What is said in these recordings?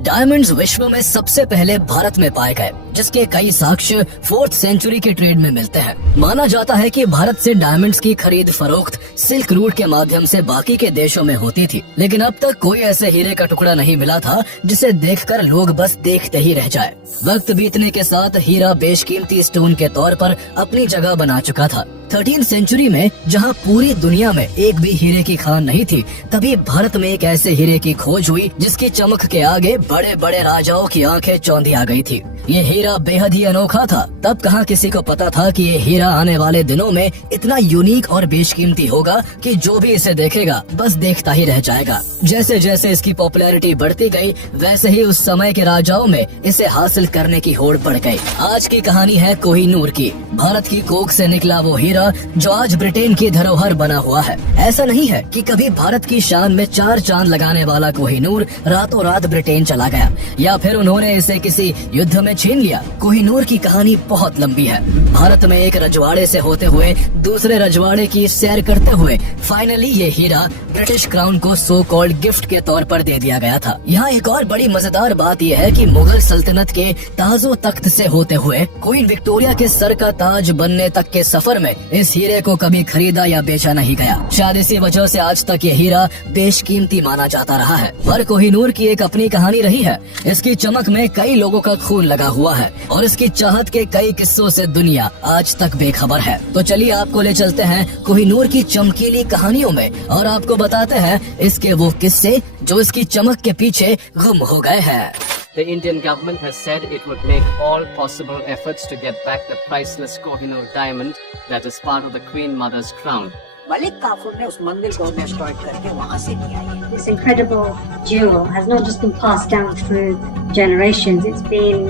Diamonds विश्व में सबसे पहले भारत में पाए गए, जिसके कई साक्ष्य 4th सेंचुरी के ट्रेड में मिलते हैं। माना जाता है कि भारत से डायमंड्स की खरीद फरोख्त सिल्क रूट के माध्यम से बाकी के देशों में होती थी, लेकिन अब तक कोई ऐसे हीरे का टुकड़ा नहीं मिला था जिसे देखकर लोग बस देखते ही रह जाए। वक्त बीतने के साथ हीरा बेशकीमती स्टोन के तौर पर अपनी जगह बना चुका था। 13th सेंचुरी में जहां पूरी दुनिया में एक भी हीरे की खान नहीं थी, तभी भारत में एक ऐसे हीरे की खोज हुई जिसकी चमक के आगे बड़े बड़े राजाओं की आंखें चौंधी आ गई थी। ये हीरा बेहद ही अनोखा था। तब कहाँ किसी को पता था कि ये हीरा आने वाले दिनों में इतना यूनिक और बेशकीमती होगा कि जो भी इसे देखेगा बस देखता ही रह जाएगा। जैसे जैसे इसकी पॉपुलैरिटी बढ़ती गई, वैसे ही उस समय के राजाओं में इसे हासिल करने की होड़ बढ़ गई। आज की कहानी है कोहिनूर की। भारत की कोख से निकला वो हीरा जो आज ब्रिटेन की धरोहर बना हुआ है। ऐसा नहीं है कि कभी भारत की शान में 4 चांद लगाने वाला कोहिनूर रातों रात ब्रिटेन चला गया या फिर उन्होंने इसे किसी युद्ध में छीन लिया। कोहिनूर की कहानी बहुत लंबी है। भारत में एक रजवाड़े से होते हुए दूसरे रजवाड़े की सैर करते हुए फाइनली ये हीरा ब्रिटिश क्राउन को सो कॉल्ड गिफ्ट के तौर पर दे दिया गया था। यहाँ एक और बड़ी मजेदार बात यह है कि मुगल सल्तनत के ताजो तख्त से होते हुए क्वीन विक्टोरिया के सर का ताज बनने तक के सफर में इस हीरे को कभी खरीदा या बेचा नहीं गया। शायद इसी वजह से आज तक ये हीरा बेशकीमती माना जाता रहा है। पर कोहिनूर की एक अपनी कहानी रही है। इसकी चमक में कई लोगों का खून लगा हुआ है और इसकी चाहत के कई किस्सों से दुनिया आज तक बेखबर है। तो चलिए आपको ले चलते हैं कोहिनूर की चमकीली कहानियों में और आपको बताते हैं इसके वो किस्से जो इसकी चमक के पीछे गुम हो गए हैं। The Indian government has said it would make all possible efforts to get back the priceless Kohinoor diamond that is part of the Queen Mother's crown. Malik Kafur ने उस मंदिर को डिस्ट्रॉय करके वहाँ से लिया है। This incredible jewel has not just been passed down through generations. It's been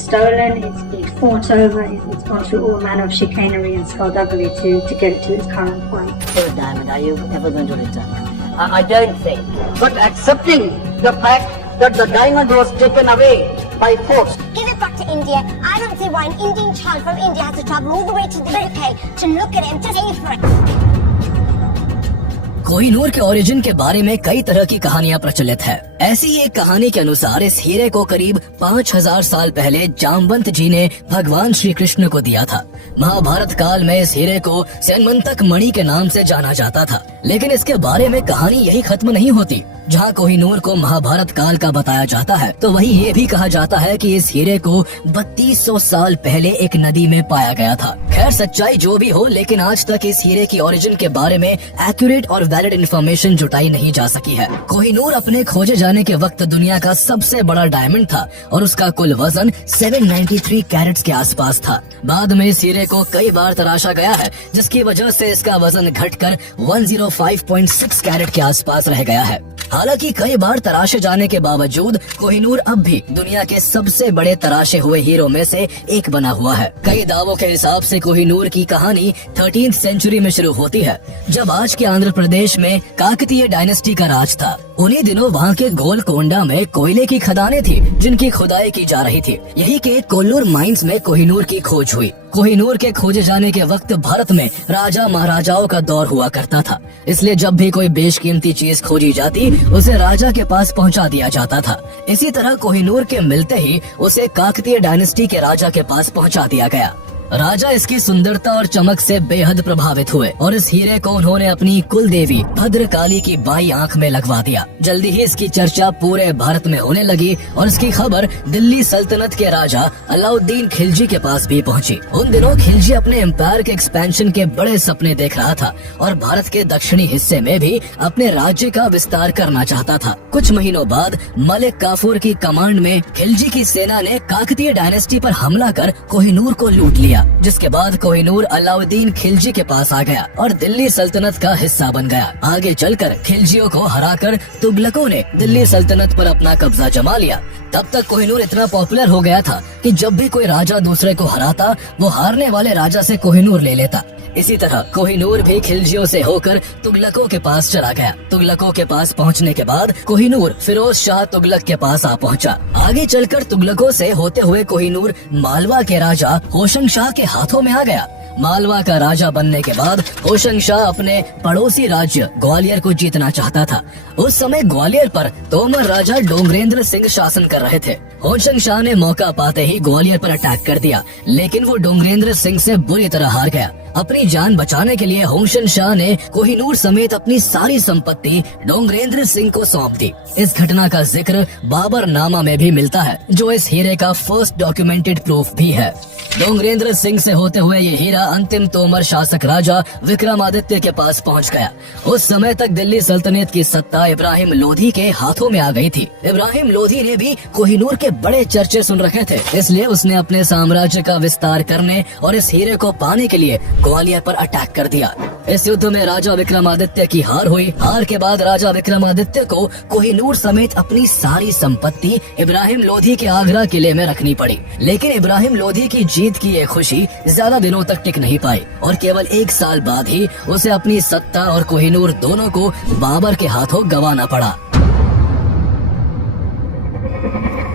stolen. It's been fought over. It's gone through all manner of chicanery and skullduggery to get it to its current point. The diamond, are you ever going to return it? I don't think. But accepting the fact that the diamond was taken away by force. Give it back to India. I don't see why an Indian child from India has to travel all the way to the UK to look at it and to pay for it. Kohinoor के origin के बारे में कई तरह की कहानियां प्रचलित है। ऐसी एक कहानी के अनुसार इस हीरे को करीब 5000 साल पहले जामवंत जी ने भगवान श्री कृष्ण को दिया था। महाभारत काल में इस हीरे को सैनमंतक मणि के नाम से जाना जाता था। लेकिन इसके बारे में कहानी यही खत्म नहीं होती। जहाँ कोहिनूर को महाभारत काल का बताया जाता है, तो वहीं ये भी कहा जाता है कि इस हीरे को 3200 साल पहले एक नदी में पाया गया था। खैर सच्चाई जो भी हो, लेकिन आज तक इस हीरे की ओरिजिन के बारे में एक्यूरेट और वैलिड इंफॉर्मेशन जुटाई नहीं जा सकी है। कोहिनूर अपने खोजे जाने के वक्त दुनिया का सबसे बड़ा डायमंड था और उसका कुल वजन 793 कैरेट्स के आसपास था। बाद में इस हीरे को कई बार तराशा गया है, जिसकी वजह से इसका वजन घटकर 105.6 कैरेट के आसपास रह गया है। हालांकि कई बार तराशे जाने के बावजूद कोहिनूर अब भी दुनिया के सबसे बड़े तराशे हुए हीरों में से एक बना हुआ है। कई दावों के हिसाब से कोहिनूर की कहानी 13th सेंचुरी में शुरू होती है, जब आज के आंध्र प्रदेश में काकतीय डायनेस्टी का राज था। उन्हीं दिनों वहाँ के गोलकोंडा में कोयले की खदानें थी, जिनकी खुदाई की जा रही थी। यही के कोल्लूर माइंस में कोहिनूर की खोज हुई। कोहिनूर के खोजे जाने के वक्त भारत में राजा महाराजाओं का दौर हुआ करता था, इसलिए जब भी कोई बेशकीमती चीज खोजी जाती उसे राजा के पास पहुंचा दिया जाता था। इसी तरह कोहिनूर के मिलते ही उसे काकतीय डायनेस्टी के राजा के पास पहुंचा दिया गया। राजा इसकी सुंदरता और चमक से बेहद प्रभावित हुए और इस हीरे को उन्होंने अपनी कुल देवी भद्रकाली की बाई आंख में लगवा दिया। जल्दी ही इसकी चर्चा पूरे भारत में होने लगी और इसकी खबर दिल्ली सल्तनत के राजा अलाउद्दीन खिलजी के पास भी पहुंची। उन दिनों खिलजी अपने एम्पायर के एक्सपेंशन के बड़े सपने देख रहा था और भारत के दक्षिणी हिस्से में भी अपने राज्य का विस्तार करना चाहता था। कुछ महीनों बाद मलिक काफूर की कमांड में खिलजी की सेना ने काकतीय डायनेस्टी पर हमला कर कोहिनूर को लूट लिया, जिसके बाद कोहिनूर अलाउद्दीन खिलजी के पास आ गया और दिल्ली सल्तनत का हिस्सा बन गया। आगे चलकर खिलजियों को हराकर तुगलकों ने दिल्ली सल्तनत पर अपना कब्जा जमा लिया। तब तक कोहिनूर इतना पॉपुलर हो गया था कि जब भी कोई राजा दूसरे को हराता, वो हारने वाले राजा से कोहिनूर ले लेता। इसी तरह कोहिनूर भी खिलजियों से होकर तुगलकों के पास चला गया। तुगलकों के पास पहुंचने के बाद कोहिनूर फिरोज शाह तुगलक के पास आ पहुंचा। आगे चलकर तुगलकों से होते हुए कोहिनूर मालवा के राजा होशंग शाह शाह के हाथों में आ गया। मालवा का राजा बनने के बाद होशंग शाह अपने पड़ोसी राज्य ग्वालियर को जीतना चाहता था। उस समय ग्वालियर पर तोमर राजा डोंगरेंद्र सिंह शासन कर रहे थे। होशंग शाह ने मौका पाते ही ग्वालियर पर अटैक कर दिया, लेकिन वो डोंगरेंद्र सिंह से बुरी तरह हार गया। अपनी जान बचाने के लिए होशंग शाह ने कोहिनूर समेत अपनी सारी संपत्ति डोंगरेंद्र सिंह को सौंप दी। इस घटना का जिक्र बाबर नामा में भी मिलता है, जो इस हीरे का फर्स्ट डॉक्यूमेंटेड प्रूफ भी है। डोंगरेंद्र सिंह से होते हुए ये हीरा अंतिम तोमर शासक राजा विक्रमादित्य के पास पहुंच गया। उस समय तक दिल्ली सल्तनत की सत्ता इब्राहिम लोधी के हाथों में आ गई थी। इब्राहिम लोधी ने भी कोहिनूर के बड़े चर्चे सुन रखे थे, इसलिए उसने अपने साम्राज्य का विस्तार करने और इस हीरे को पाने के लिए ग्वालियर पर अटैक कर दिया। इस युद्ध में राजा विक्रमादित्य की हार हुई। हार के बाद राजा विक्रमादित्य को कोहिनूर समेत अपनी सारी संपत्ति इब्राहिम लोधी के आगरा किले में रखनी पड़ी। लेकिन इब्राहिम लोधी की जीत की ये खुशी ज्यादा दिनों तक टिक नहीं पाई और केवल 1 साल बाद ही उसे अपनी सत्ता और कोहिनूर दोनों को बाबर के हाथों गंवाना पड़ा।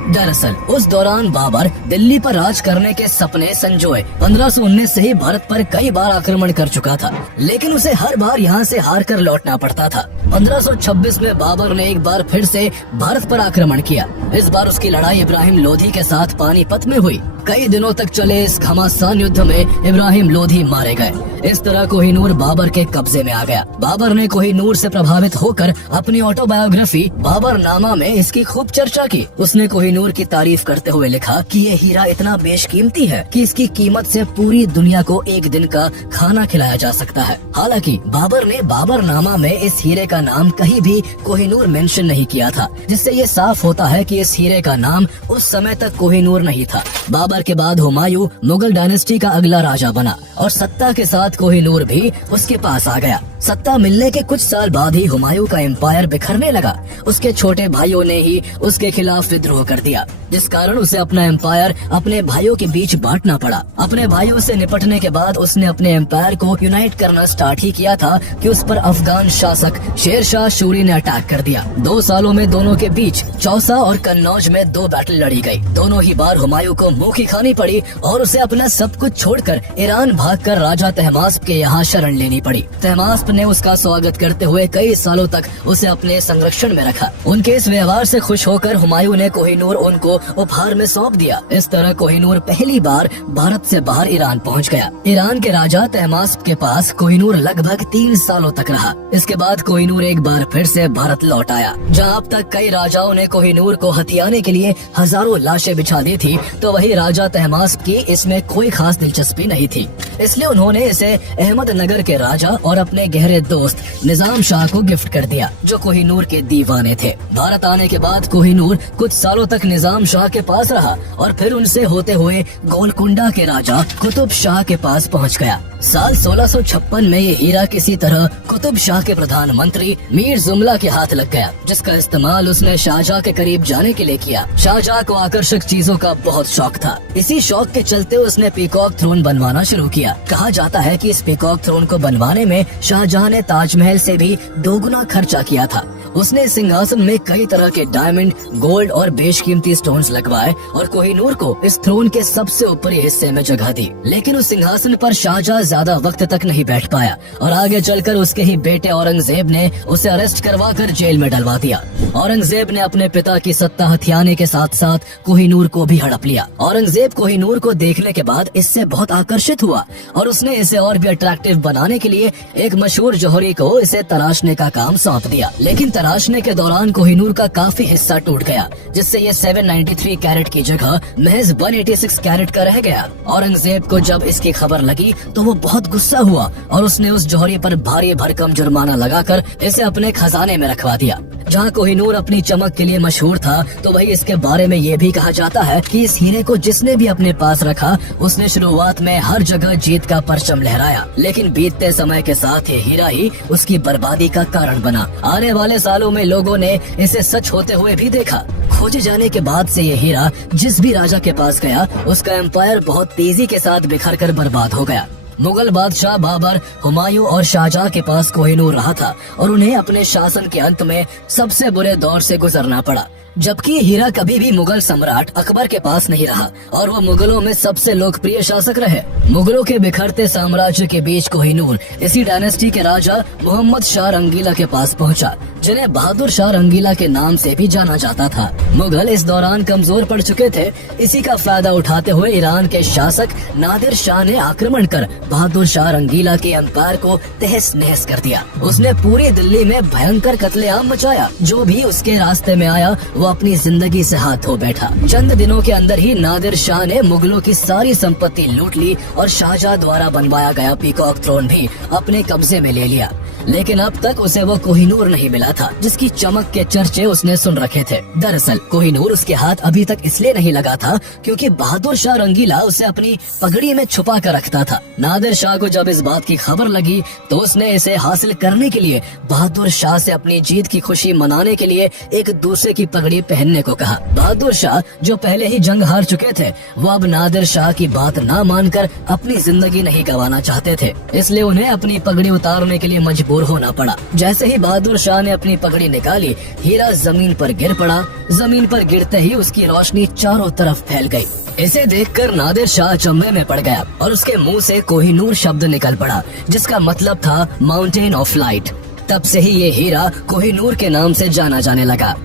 दरअसल उस दौरान बाबर दिल्ली पर राज करने के सपने संजोए 1519 से ही भारत पर कई बार आक्रमण कर चुका था, लेकिन उसे हर बार यहाँ से हार कर लौटना पड़ता था। 1526 में बाबर ने एक बार फिर से भारत पर आक्रमण किया। इस बार उसकी लड़ाई इब्राहिम लोधी के साथ पानीपत में हुई। कई दिनों तक चले इस घमासान युद्ध में इब्राहिम लोधी मारे गए। इस तरह कोहिनूर बाबर के कब्जे में आ गया। बाबर ने कोहिनूर से प्रभावित होकर अपनी ऑटोबायोग्राफी बाबर नामा में इसकी खूब चर्चा की। उसने कोहिनूर की तारीफ करते हुए लिखा कि ये हीरा इतना बेशकीमती है कि इसकी कीमत से पूरी दुनिया को एक दिन का खाना खिलाया जा सकता है। हालांकि बाबर ने बाबर नामा में इस हीरे का नाम कहीं भी कोहिनूर मेंशन नहीं किया था, जिससे ये साफ होता है कि इस हीरे का नाम उस समय तक कोहिनूर नहीं था। बाबर के बाद हुमायूं मुगल डायनेस्टी का अगला राजा बना और सत्ता के साथ कोहिनूर भी उसके पास आ गया। सत्ता मिलने के कुछ साल बाद ही हुमायूं का एम्पायर बिखरने लगा। उसके छोटे भाइयों ने ही उसके खिलाफ विद्रोह कर दिया, जिस कारण उसे अपना एम्पायर अपने भाइयों के बीच बांटना पड़ा। अपने भाइयों से निपटने के बाद उसने अपने एम्पायर को यूनाइट करना स्टार्ट ही किया था कि उस पर अफगान शासक शेर शाह सूरी ने अटैक कर दिया। 2 सालों में दोनों के बीच चौसा और कन्नौज में 2 बैटल लड़ी गई। दोनों ही बार हुमायूं को मुंह की खानी पड़ी और उसे अपना सब कुछ छोड़कर ईरान भागकर राजा तहमास्प के यहाँ शरण लेनी पड़ी। तहमास्प ने उसका स्वागत करते हुए कई सालों तक उसे अपने संरक्षण में रखा। उनके इस व्यवहार से खुश होकर हुमायूं ने कोहिनूर उनको उपहार में सौंप दिया। इस तरह कोहिनूर पहली बार भारत से बाहर ईरान पहुंच गया। ईरान के राजा तहमास्प के पास कोहिनूर लगभग 3 सालों तक रहा। इसके बाद कोहिनूर एक बार फिर से भारत लौट आया। जहाँ अब तक कई राजाओं ने कोहिनूर को हथियाने के लिए हजारों लाशें बिछा दी थी, तो वही राजा तहमास्प की इसमें कोई खास दिलचस्पी नहीं थी। इसलिए उन्होंने इसे अहमदनगर के राजा और अपने गहरे दोस्त निजाम शाह को गिफ्ट कर दिया, जो कोहिनूर के दीवाने थे। भारत आने के बाद कोहिनूर कुछ सालों तक निजाम शाह के पास रहा और फिर उनसे होते हुए गोलकुंडा के राजा कुतुब शाह के पास पहुंच गया। साल 1656 में ये हीरा किसी तरह कुतुब शाह के प्रधानमंत्री मीर जुमला के हाथ लग गया, जिसका इस्तेमाल उसने शाहजहां के करीब जाने के लिए किया। शाहजहां को आकर्षक चीजों का बहुत शौक था। इसी शौक के चलते उसने पीकॉक थ्रोन बनवाना शुरू किया। कहा जाता है कि इस पीकॉक थ्रोन को बनवाने में शाहजहां ने ताजमहल से भी 2 गुना खर्चा किया था। उसने सिंहासन में कई तरह के डायमंड, गोल्ड और बेशकीमती स्टोन्स लगवाए और कोहिनूर को इस थ्रोन के सबसे ऊपरी हिस्से में जगह दी। लेकिन उस सिंहासन पर शाहजहां ज्यादा वक्त तक नहीं बैठ पाया और आगे चलकर उसके ही बेटे औरंगजेब ने उसे अरेस्ट करवाकर जेल में डलवा दिया। औरंगजेब ने अपने पिता की सत्ता हथियाने के साथ साथ कोहिनूर को भी हड़प लिया। औरंगजेब कोहिनूर को देखने के बाद इससे बहुत आकर्षित हुआ और उसने इसे और भी अट्रैक्टिव बनाने के लिए एक मशहूर जौहरी को इसे तराशने का काम सौंप दिया। लेकिन तराशने के दौरान कोहिनूर का काफी हिस्सा टूट गया, जिससे ये 793 कैरेट की जगह महज 186 कैरेट का रह गया। औरंगजेब को जब इसकी खबर लगी तो वो बहुत गुस्सा हुआ और उसने उस जौहरी पर भारी भरकम जुर्माना लगाकर इसे अपने खजाने में रखवा दिया। जहाँ कोहिनूर अपनी चमक के लिए मशहूर था, तो वही इसके बारे में ये भी कहा जाता है कि इस हीरे को जिसने भी अपने पास रखा, उसने शुरुआत में हर जगह जीत का परचम लहराया, लेकिन बीतते समय के साथ ये हीरा ही उसकी बर्बादी का कारण बना। आने वाले सालों में लोगों ने इसे सच होते हुए भी देखा। खोजे जाने के बाद से ये हीरा जिस भी राजा के पास गया, उसका एम्पायर बहुत तेजी के साथ बिखर कर बर्बाद हो गया। मुगल बादशाह बाबर, हुमायूं और शाहजहां के पास कोहिनूर रहा था और उन्हें अपने शासन के अंत में सबसे बुरे दौर से गुजरना पड़ा। जबकि हीरा कभी भी मुगल सम्राट अकबर के पास नहीं रहा और वो मुगलों में सबसे लोकप्रिय शासक रहे। मुगलों के बिखरते साम्राज्य के बीच कोहिनूर इसी डायनेस्टी के राजा मोहम्मद शाह रंगीला के पास पहुंचा, जिन्हें बहादुर शाह रंगीला के नाम से भी जाना जाता था। मुगल इस दौरान कमजोर पड़ चुके थे। इसी का फायदा उठाते हुए ईरान के शासक नादिर शाह ने आक्रमण कर बहादुर शाह रंगीला के एम्पायर को तहस नहस कर दिया। उसने पूरी दिल्ली में भयंकर कत्लेआम मचाया। जो भी उसके रास्ते में आया वो अपनी जिंदगी से हाथ धो बैठा। चंद दिनों के अंदर ही नादिर शाह ने मुगलों की सारी संपत्ति लूट ली और शाहजहां द्वारा बनवाया गया पीकॉक थ्रोन भी अपने कब्जे में ले लिया। लेकिन अब तक उसे वो कोहिनूर नहीं मिला था जिसकी चमक के चर्चे उसने सुन रखे थे। दरअसल कोहिनूर उसके हाथ अभी तक इसलिए नहीं लगा था क्योंकि बहादुर शाह रंगीला उसे अपनी पगड़ी में छुपा कर रखता था। नादिर शाह को जब इस बात की खबर लगी तो उसने इसे हासिल करने के लिए बहादुर शाह से अपनी जीत की खुशी मनाने के लिए एक दूसरे की पगड़ी पहनने को कहा। बहादुर शाह जो पहले ही जंग हार चुके थे वो अब नादिर शाह की बात ना मानकर अपनी जिंदगी नहीं गंवाना चाहते थे, इसलिए उन्हें अपनी पगड़ी उतारने के लिए मजबूर होना पड़ा। जैसे ही बहादुर शाह ने अपनी पगड़ी निकाली, हीरा जमीन पर गिर पड़ा। जमीन पर गिरते ही उसकी रोशनी चारों तरफ फैल गई। इसे देखकर नादिर शाह चंबे में पड़ गया और उसके मुंह से कोहिनूर शब्द निकल पड़ा, जिसका मतलब था माउंटेन ऑफ लाइट। तब से ही ये हीरा कोहिनूर के नाम से जाना जाने लगा।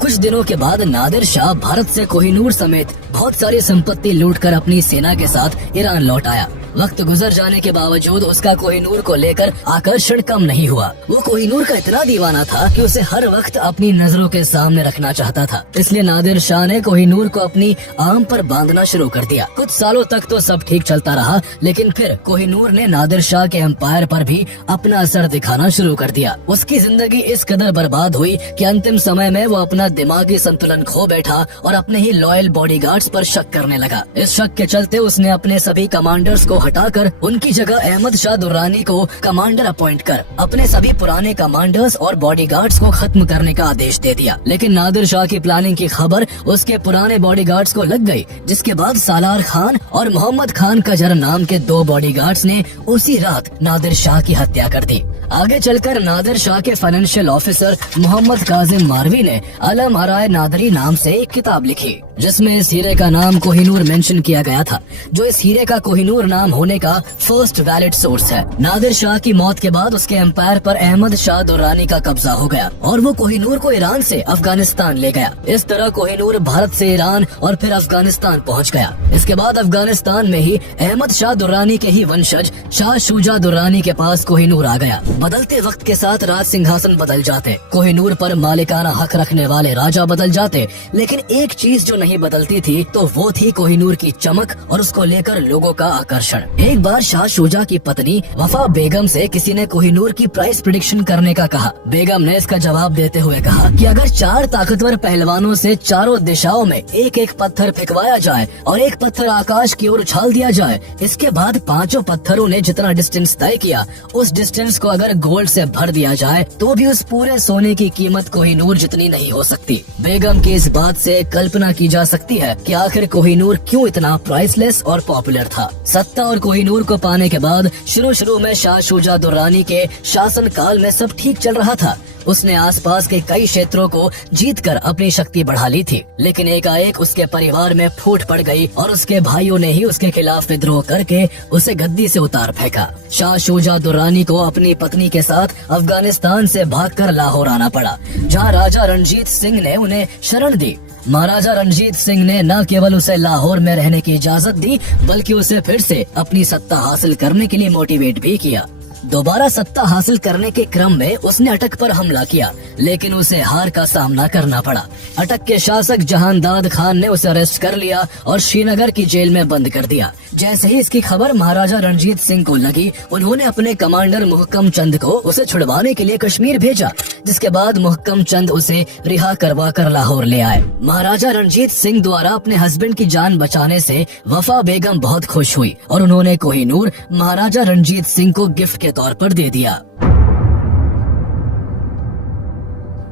कुछ दिनों के बाद नादिर शाह भारत से कोहिनूर समेत बहुत सारी संपत्ति लूटकर अपनी सेना के साथ ईरान लौट आया। वक्त गुजर जाने के बावजूद उसका कोहिनूर को लेकर आकर्षण कम नहीं हुआ। वो कोहिनूर का इतना दीवाना था कि उसे हर वक्त अपनी नजरों के सामने रखना चाहता था। इसलिए नादिर शाह ने कोहिनूर को अपनी आर्म पर बांधना शुरू कर दिया। कुछ सालों तक तो सब ठीक चलता रहा, लेकिन फिर कोहिनूर ने नादिर शाह के एम्पायर पर भी अपना असर दिखाना शुरू कर दिया। उसकी जिंदगी इस कदर बर्बाद हुई कि अंतिम समय में वो अपना दिमागी संतुलन खो बैठा और अपने ही लॉयल बॉडीगार्ड्स पर शक करने लगा। इस शक के चलते उसने अपने सभी कमांडर्स को हटाकर उनकी जगह अहमद शाह दुर्रानी को कमांडर अपॉइंट कर अपने सभी पुराने कमांडर्स और बॉडीगार्ड्स को खत्म करने का आदेश दे दिया। लेकिन नादिर शाह की प्लानिंग की खबर उसके पुराने बॉडीगार्ड्स को लग गई, जिसके बाद सालार खान और मोहम्मद खान कजर नाम के 2 बॉडीगार्ड्स ने उसी रात नादिर शाह की हत्या कर दी। आगे चलकर नादिर शाह के फाइनेंशियल ऑफिसर मोहम्मद काजिम मारवी ने अलम अराए नादरी नाम से एक किताब लिखी, जिसमें इस हीरे का नाम कोहिनूर मेंशन किया गया था, जो इस हीरे का कोहिनूर नाम होने का फर्स्ट वैलिड सोर्स है। नादिर शाह की मौत के बाद उसके एम्पायर पर अहमद शाह दुर्रानी का कब्जा हो गया और वो कोहिनूर को ईरान से अफगानिस्तान ले गया। इस तरह कोहिनूर भारत से ईरान और फिर अफगानिस्तान पहुंच गया। इसके बाद अफगानिस्तान में ही अहमद शाह दुर्रानी के ही वंशज शाह शुजा दुर्रानी के पास कोहिनूर आ गया। बदलते वक्त के साथ राज सिंहासन बदल जाते, कोहिनूर पर मालिकाना हक रखने वाले राजा बदल जाते, लेकिन एक चीज जो नहीं बदलती थी तो वो थी कोहिनूर की चमक और उसको लेकर लोगों का आकर्षण। एक बार शाह शुजा की पत्नी वफा बेगम से किसी ने कोहिनूर की प्राइस प्रेडिक्शन करने का कहा। बेगम ने इसका जवाब देते हुए कहा कि अगर 4 ताकतवर पहलवानों से चारों दिशाओं में एक एक पत्थर फेंकवाया जाए और एक पत्थर आकाश की ओर उछाल दिया जाए, इसके बाद 5 पत्थरों ने जितना डिस्टेंस तय किया उस डिस्टेंस को अगर गोल्ड से भर दिया जाए तो भी उस पूरे सोने की कीमत कोहिनूर जितनी नहीं हो सकती। बेगम की इस बात से कल्पना की जा सकती है कि आखिर कोहिनूर क्यों इतना प्राइसलेस और पॉपुलर था। सत्ता और कोहिनूर को पाने के बाद शुरू में शाह शुजा दुर्रानी के शासन काल में सब ठीक चल रहा था। उसने आसपास के कई क्षेत्रों को जीतकर अपनी शक्ति बढ़ा ली थी, लेकिन एकाएक उसके परिवार में फूट पड़ गई और उसके भाइयों ने ही उसके खिलाफ विद्रोह करके उसे गद्दी से उतार फेंका। शाह शुजा दुर्रानी को अपनी पत्नी के साथ अफगानिस्तान से भागकर लाहौर आना पड़ा, जहां राजा रणजीत सिंह ने उन्हें शरण दी। महाराजा रणजीत सिंह ने न केवल उसे लाहौर में रहने की इजाजत दी, बल्कि उसे फिर से अपनी सत्ता हासिल करने के लिए मोटिवेट भी किया। दोबारा सत्ता हासिल करने के क्रम में उसने अटक पर हमला किया, लेकिन उसे हार का सामना करना पड़ा। अटक के शासक जहानदाद खान ने उसे अरेस्ट कर लिया और श्रीनगर की जेल में बंद कर दिया। जैसे ही इसकी खबर महाराजा रणजीत सिंह को लगी, उन्होंने अपने कमांडर मुहक्कम चंद को उसे छुड़वाने के लिए कश्मीर भेजा, जिसके बाद मुहक्कम चंद उसे रिहा करवा कर लाहौर ले आए। महाराजा रणजीत सिंह द्वारा अपने हस्बैंड की जान बचाने से वफा बेगम बहुत खुश हुई और उन्होंने कोहिनूर महाराजा रणजीत सिंह को गिफ्ट के तौर पर दे दिया।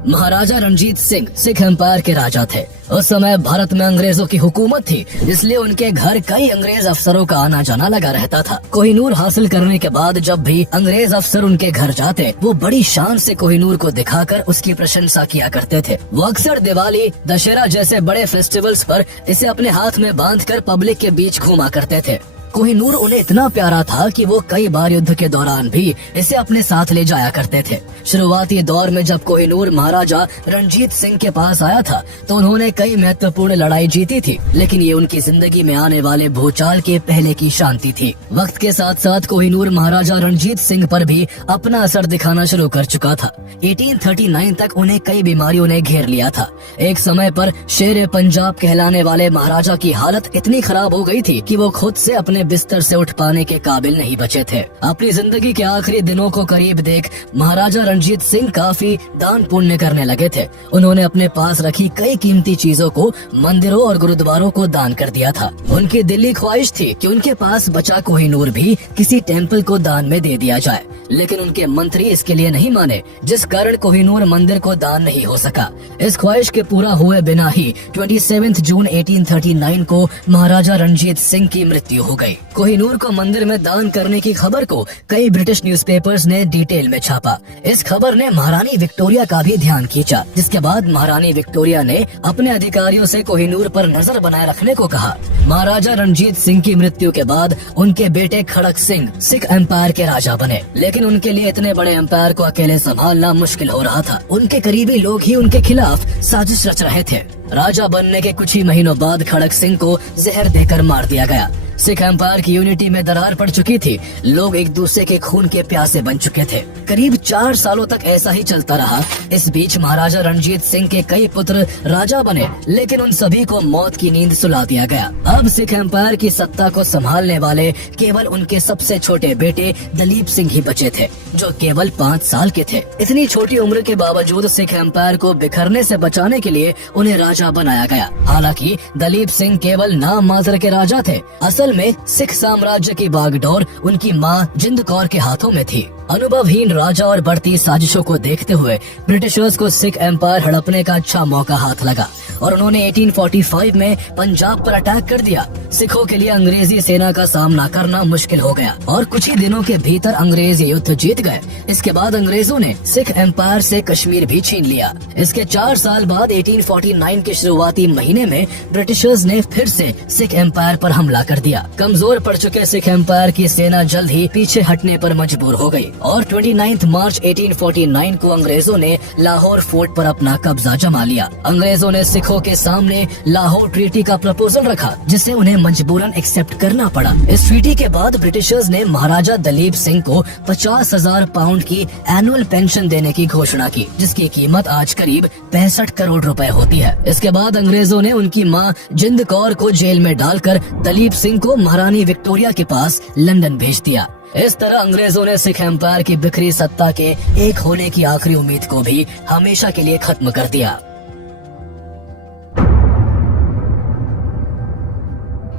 महाराजा रणजीत सिंह सिख एम्पायर के राजा थे। उस समय भारत में अंग्रेजों की हुकूमत थी, इसलिए उनके घर कई अंग्रेज अफसरों का आना जाना लगा रहता था। कोहिनूर हासिल करने के बाद जब भी अंग्रेज अफसर उनके घर जाते, वो बड़ी शान से कोहिनूर को दिखाकर उसकी प्रशंसा किया करते थे। वो अक्सर दिवाली, दशहरा जैसे बड़े फेस्टिवल्स पर इसे अपने हाथ में बांधकर पब्लिक के बीच घूमा करते थे। कोहिनूर उन्हें इतना प्यारा था कि वो कई बार युद्ध के दौरान भी इसे अपने साथ ले जाया करते थे। शुरुआती दौर में जब कोहिनूर महाराजा रणजीत सिंह के पास आया था तो उन्होंने कई महत्वपूर्ण लड़ाई जीती थी, लेकिन ये उनकी जिंदगी में आने वाले भूचाल के पहले की शांति थी। वक्त के साथ साथ कोहिनूर महाराजा रणजीत सिंह पर भी अपना असर दिखाना शुरू कर चुका था। 1839 तक उन्हें कई बीमारियों ने घेर लिया था। एक समय पर शेर पंजाब कहलाने वाले महाराजा की हालत इतनी खराब हो गई थी कि वो खुद से अपने बिस्तर से उठ पाने के काबिल नहीं बचे थे। अपनी जिंदगी के आखिरी दिनों को करीब देख महाराजा रणजीत सिंह काफी दान पुण्य करने लगे थे। उन्होंने अपने पास रखी कई कीमती चीजों को मंदिरों और गुरुद्वारों को दान कर दिया था। उनकी दिली ख्वाहिश थी कि उनके पास बचा कोहिनूर भी किसी टेम्पल को दान में दे दिया जाए, लेकिन उनके मंत्री इसके लिए नहीं माने, जिस कारण कोहिनूर मंदिर को दान नहीं हो सका। इस ख्वाहिश के पूरा हुए बिना ही 27 जून 1839 को महाराजा रणजीत सिंह की मृत्यु हो गई। कोहिनूर को मंदिर में दान करने की खबर को कई ब्रिटिश न्यूज़पेपर्स ने डिटेल में छापा। इस खबर ने महारानी विक्टोरिया का भी ध्यान खींचा, जिसके बाद महारानी विक्टोरिया ने अपने अधिकारियों से कोहिनूर पर नजर बनाए रखने को कहा। महाराजा रणजीत सिंह की मृत्यु के बाद उनके बेटे खड़क सिंह सिख एम्पायर के राजा बने, लेकिन उनके लिए इतने बड़े एम्पायर को अकेले संभालना मुश्किल हो रहा था। उनके करीबी लोग ही उनके खिलाफ साजिश रच रहे थे। राजा बनने के कुछ ही महीनों बाद खड़क सिंह को जहर देकर मार दिया गया। सिख एम्पायर की यूनिटी में दरार पड़ चुकी थी। लोग एक दूसरे के खून के प्यासे बन चुके थे। करीब 4 सालों तक ऐसा ही चलता रहा। इस बीच महाराजा रणजीत सिंह के कई पुत्र राजा बने, लेकिन उन सभी को मौत की नींद सुला दिया गया। अब सिख एम्पायर की सत्ता को संभालने वाले केवल उनके सबसे छोटे बेटे दलीप सिंह ही बचे थे, जो केवल 5 साल के थे। इतनी छोटी उम्र के बावजूद सिख एम्पायर को बिखरने से बचाने के लिए उन्हें राजा बनाया गया। हालांकि दलीप सिंह केवल नाम मात्र के राजा थे। असल में सिख साम्राज्य की बागडोर उनकी मां जिंद कौर के हाथों में थी। अनुभवहीन राजा और बढ़ती साजिशों को देखते हुए ब्रिटिशर्स को सिख एम्पायर हड़पने का अच्छा मौका हाथ लगा और उन्होंने 1845 में पंजाब पर अटैक कर दिया। सिखों के लिए अंग्रेजी सेना का सामना करना मुश्किल हो गया और कुछ ही दिनों के भीतर अंग्रेज युद्ध जीत गए। इसके बाद अंग्रेजों ने सिख एम्पायर से कश्मीर भी छीन लिया। इसके 4 साल बाद 1849 के शुरुआती महीने में ब्रिटिशर्स ने फिर से सिख एम्पायर पर हमला कर दिया। कमजोर पड़ चुके सिख एम्पायर की सेना जल्द ही पीछे हटने पर मजबूर हो गई और 29 मार्च 1849 को अंग्रेजों ने लाहौर फोर्ट पर अपना कब्जा जमा लिया। अंग्रेजों ने सिखों के सामने लाहौर ट्रीटी का प्रपोजल रखा, जिसे उन्हें मजबूरन एक्सेप्ट करना पड़ा। इस ट्रीटी के बाद ब्रिटिशर्स ने महाराजा दलीप सिंह को 50,000 पाउंड की एनुअल पेंशन देने की घोषणा की, जिसकी कीमत आज करीब 65 करोड़ रुपए होती है। इसके बाद अंग्रेजों ने उनकी मां जिंद कौर को जेल में डालकर दलीप सिंह को महारानी विक्टोरिया के पास लंदन भेज दिया। इस तरह अंग्रेजों ने सिख एम्पायर की बिखरी सत्ता के एक होने की आखिरी उम्मीद को भी हमेशा के लिए खत्म कर दिया।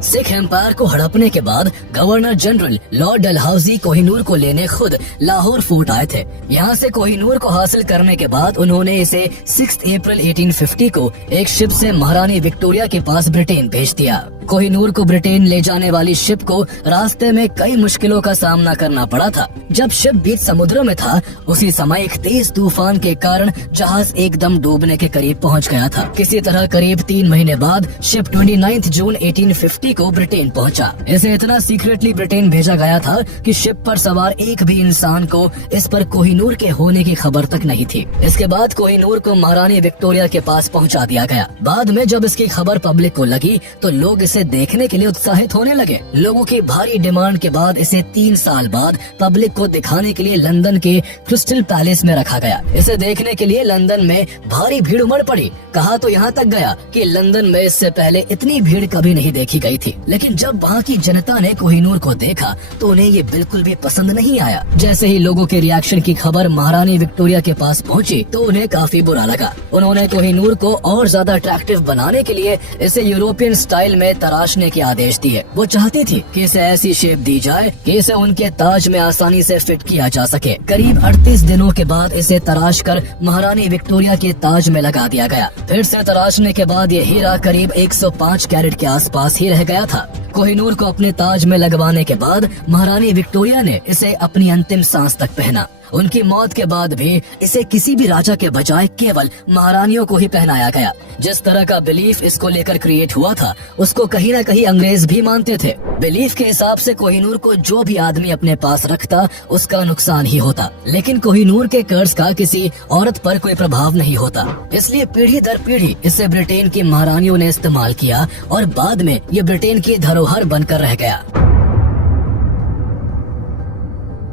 सिख एम्पायर को हड़पने के बाद governor general Lord Dalhousie Kohinoor को लेने खुद लाहौर फोर्ट आए थे। यहाँ से कोहिनूर को हासिल करने के बाद उन्होंने इसे 6 अप्रैल 1850 को एक शिप से महारानी विक्टोरिया के पास ब्रिटेन भेज दिया। कोहिनूर को ब्रिटेन ले जाने वाली शिप को रास्ते में कई मुश्किलों का सामना करना पड़ा था। जब शिप बीच समुद्र में था, उसी समय एक तेज तूफान के कारण जहाज एकदम डूबने के करीब पहुंच गया था। किसी तरह करीब 3 महीने बाद शिप 29 जून 1850 को ब्रिटेन पहुंचा। इसे इतना सीक्रेटली ब्रिटेन भेजा गया था कि शिप पर सवार एक भी इंसान को इस पर कोहिनूर के होने की खबर तक नहीं थी। इसके बाद कोहिनूर को महारानी विक्टोरिया के पास पहुंचा दिया गया। बाद में जब इसकी खबर पब्लिक को लगी तो लोग इसे देखने के लिए उत्साहित होने लगे। लोगों की भारी डिमांड के बाद इसे 3 साल बाद पब्लिक को दिखाने के लिए लंदन के क्रिस्टल पैलेस में रखा गया। इसे देखने के लिए लंदन में भारी भीड़ उमड़ पड़ी। कहा तो यहाँ तक गया कि लंदन में इससे पहले इतनी भीड़ कभी नहीं देखी गई थी। थी। लेकिन जब वहाँ की जनता ने कोहिनूर को देखा तो उन्हें ये बिल्कुल भी पसंद नहीं आया। जैसे ही लोगों के रिएक्शन की खबर महारानी विक्टोरिया के पास पहुंची तो उन्हें काफी बुरा लगा। उन्होंने कोहिनूर को और ज्यादा अट्रैक्टिव बनाने के लिए इसे यूरोपियन स्टाइल में तराशने के आदेश दिए। वो चाहती थी कि इसे ऐसी शेप दी जाए कि इसे उनके ताज में आसानी से फिट किया जा सके। करीब 38 दिनों के बाद इसे तराश कर महारानी विक्टोरिया के ताज में लगा दिया गया। फिर से तराशने के बाद ये हीरा करीब 105 कैरेट के आसपास ही रह गया था। कोहिनूर को अपने ताज में लगवाने के बाद महारानी विक्टोरिया ने इसे अपनी अंतिम सांस तक पहना। उनकी मौत के बाद भी इसे किसी भी राजा के बजाय केवल महारानियों को ही पहनाया गया। जिस तरह का बिलीफ इसको लेकर क्रिएट हुआ था उसको कहीं न कहीं अंग्रेज भी मानते थे। बिलीफ के हिसाब से कोहिनूर को जो भी आदमी अपने पास रखता उसका नुकसान ही होता, लेकिन कोहिनूर के कर्ज का किसी औरत पर कोई प्रभाव नहीं होता। इसलिए पीढ़ी दर पीढ़ी इसे ब्रिटेन की महारानियों ने इस्तेमाल किया और बाद में ये ब्रिटेन की धरोहर बनकर रह गया।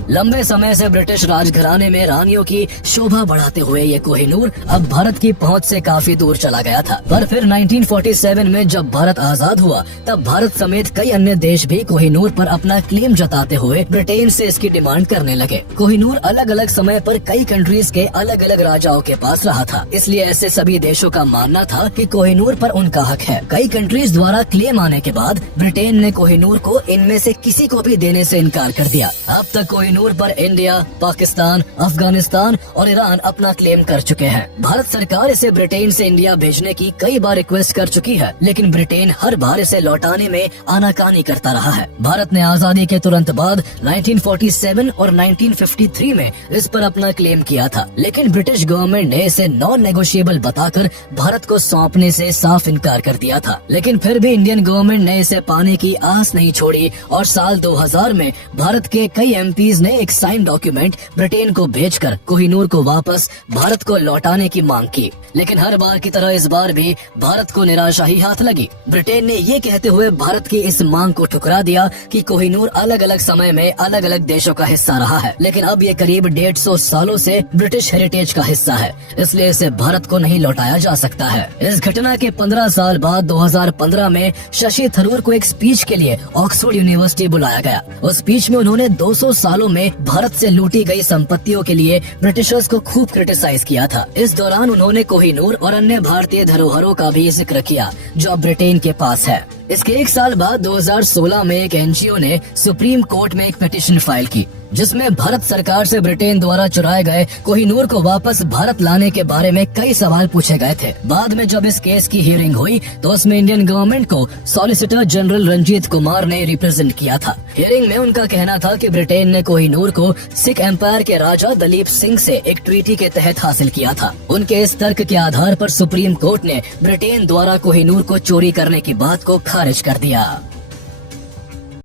लंबे समय से ब्रिटिश राजघराने में रानियों की शोभा बढ़ाते हुए ये कोहिनूर अब भारत की पहुंच से काफी दूर चला गया था। पर फिर 1947 में जब भारत आजाद हुआ तब भारत समेत कई अन्य देश भी कोहिनूर पर अपना क्लेम जताते हुए ब्रिटेन से इसकी डिमांड करने लगे। कोहिनूर अलग अलग समय पर कई कंट्रीज के अलग अलग राजाओं के पास रहा था, इसलिए ऐसे सभी देशों का मानना था कि कोहिनूर पर उनका हक है। कई कंट्रीज द्वारा क्लेम आने के बाद ब्रिटेन ने कोहिनूर को इनमें से किसी को भी देने से इनकार कर दिया। अब तक कोहिनूर पर इंडिया, पाकिस्तान, अफगानिस्तान और ईरान अपना क्लेम कर चुके हैं। भारत सरकार इसे ब्रिटेन से इंडिया भेजने की कई बार रिक्वेस्ट कर चुकी है, लेकिन ब्रिटेन हर बार इसे लौटाने में आनाकानी करता रहा है। भारत ने आजादी के तुरंत बाद 1947 और 1953 में इस पर अपना क्लेम किया था, लेकिन ब्रिटिश गवर्नमेंट ने इसे नॉन नेगोशिएबल बताकर भारत को सौंपने से साफ इनकार कर दिया था। लेकिन फिर भी इंडियन गवर्नमेंट ने इसे पाने की आस नहीं छोड़ी और साल 2000 में भारत के कई एमपीज ने एक साइन डॉक्यूमेंट ब्रिटेन को भेजकर कोहिनूर को वापस भारत को लौटाने की मांग की। लेकिन हर बार की तरह इस बार भी भारत को निराशा ही हाथ लगी। ब्रिटेन ने ये कहते हुए भारत की इस मांग को ठुकरा दिया कि कोहिनूर अलग अलग समय में अलग अलग देशों का हिस्सा रहा है, लेकिन अब ये करीब 150 सालों से ब्रिटिश हेरिटेज का हिस्सा है, इसलिए इसे भारत को नहीं लौटाया जा सकता है। इस घटना के 15 साल बाद 2015 में शशि थरूर को एक स्पीच के लिए ऑक्सफोर्ड यूनिवर्सिटी बुलाया गया। उस स्पीच में उन्होंने 200 सालों में भारत से लूटी गई संपत्तियों के लिए ब्रिटिशर्स को खूब क्रिटिसाइज किया था। इस दौरान उन्होंने कोहिनूर और अन्य भारतीय धरोहरों का भी जिक्र किया जो अब ब्रिटेन के पास है। इसके एक साल बाद 2016 में एक एनजीओ ने सुप्रीम कोर्ट में एक पिटीशन फाइल की, जिसमें भारत सरकार से ब्रिटेन द्वारा चुराए गए कोहिनूर को वापस भारत लाने के बारे में कई सवाल पूछे गए थे। बाद में जब इस केस की हियरिंग हुई तो उसमें इंडियन गवर्नमेंट को सॉलिसिटर जनरल रंजीत कुमार ने रिप्रेजेंट किया था। हियरिंग में उनका कहना था कि ब्रिटेन ने कोहिनूर को सिख एम्पायर के राजा दलीप सिंह से एक ट्रीटी के तहत हासिल किया था। उनके इस तर्क के आधार पर सुप्रीम कोर्ट ने ब्रिटेन द्वारा कोहिनूर को चोरी करने की बात को खारिज कर दिया।